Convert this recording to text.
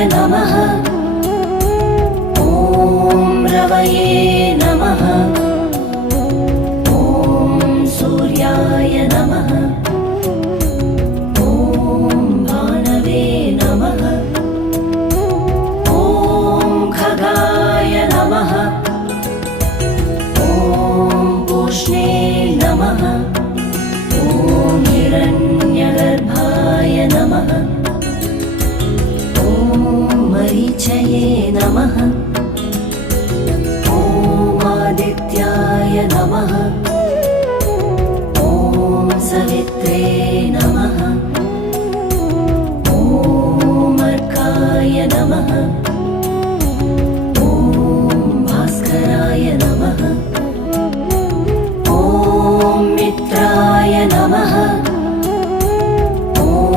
नमः। ॐ रवये नमः। ॐ सूर्याय नमः। ॐ भानवे नमः। ॐ खगाय नमः। ॐ पूष्णे नमः। ॐ हिरण्यगर्भाय नमः। ॐ मरीचये नमः। ॐ आदित्याय नमः।